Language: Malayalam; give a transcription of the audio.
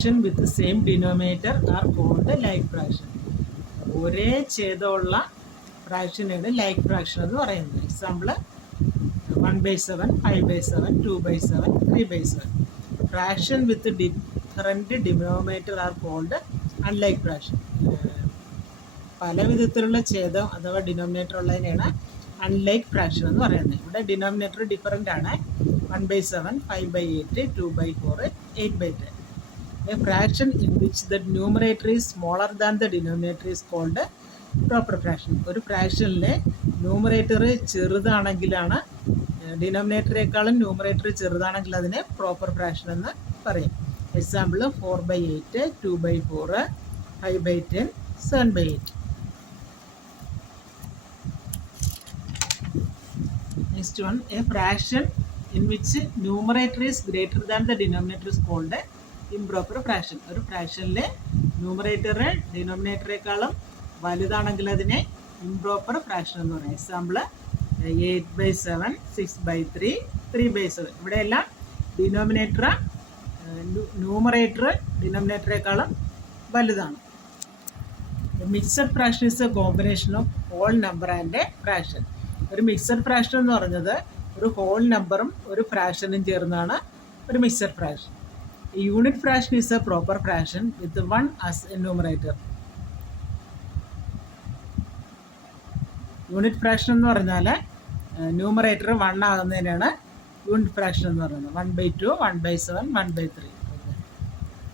with the same denominator are called like fraction. ഒരേ ഛേദമുള്ള ഫ്രാക്ഷനാണ് ലൈക്ക് ഫ്രാക്ഷൻ എന്ന് പറയുന്നത്. Example 1/7, 5/7, 2/7, 3/7. Fraction with different denominator are called unlike fraction. പല വിധത്തിലുള്ള ഛേദം അഥവാ ഡിനോമിനേറ്റർ ഉള്ളതിനെയാണ് അൺലൈക്ക് ഫ്രാക്ഷൻ എന്ന് പറയുന്നത്. ഇവിടെ ഡിനോമിനേറ്റർ ഡിഫറൻ്റ് ആണ്. 1/7, 5/8, 2/4, 8/10. A fraction in which the numerator is smaller than the denominator is called proper fraction. ഒരു ഫ്രാക്ഷനിലെ ന്യൂമറേറ്റർ ചെറുതാണെങ്കിലാണ് ഡിനോമിനേറ്ററേക്കാളും ന്യൂമറേറ്റർ ചെറുതാണെങ്കിൽ അതിനെ പ്രോപ്പർ ഫ്രാക്ഷൻ എന്ന് പറയും. Example 4/8, 2/4, 5/10, 7/8. Next one, a fraction in which numerator is greater than the denominator is called improper fraction. ഒരു ഫ്രാക്ഷനിലെ ന്യൂമറേറ്റർ ഡിനോമിനേറ്ററേക്കാളും വലുതാണെങ്കിൽ അതിനെ ഇംപ്രോപ്പർ ഫ്രാക്ഷൻ എന്ന് പറയും. എക്സാമ്പിൾ 8/7, 6/3, 3/7. ഇവിടെയെല്ലാം ഡിനോമിനേറ്റർ ന്യൂമറേറ്റർ ഡിനോമിനേറ്ററേക്കാളും വലുതാണ്. Mixed fraction is a combination of whole number and fraction. ഒരു മിക്സഡ് ഫ്രാക്ഷൻ എന്ന് പറഞ്ഞത് ഒരു ഹോൾ നമ്പറും ഒരു ഫ്രാക്ഷനും ചേർന്നാണ് ഒരു mixed fraction. Unit fraction is a proper fraction with 1 as a numerator. Unit fraction എന്ന് പറഞ്ഞാൽ ന്യൂമറേറ്റർ 1 ആകുന്നതിനാണ് യൂണിറ്റ് ഫ്രാക്ഷൻ എന്ന് പറയുന്നത്. 1/2, 1/7, 1/3.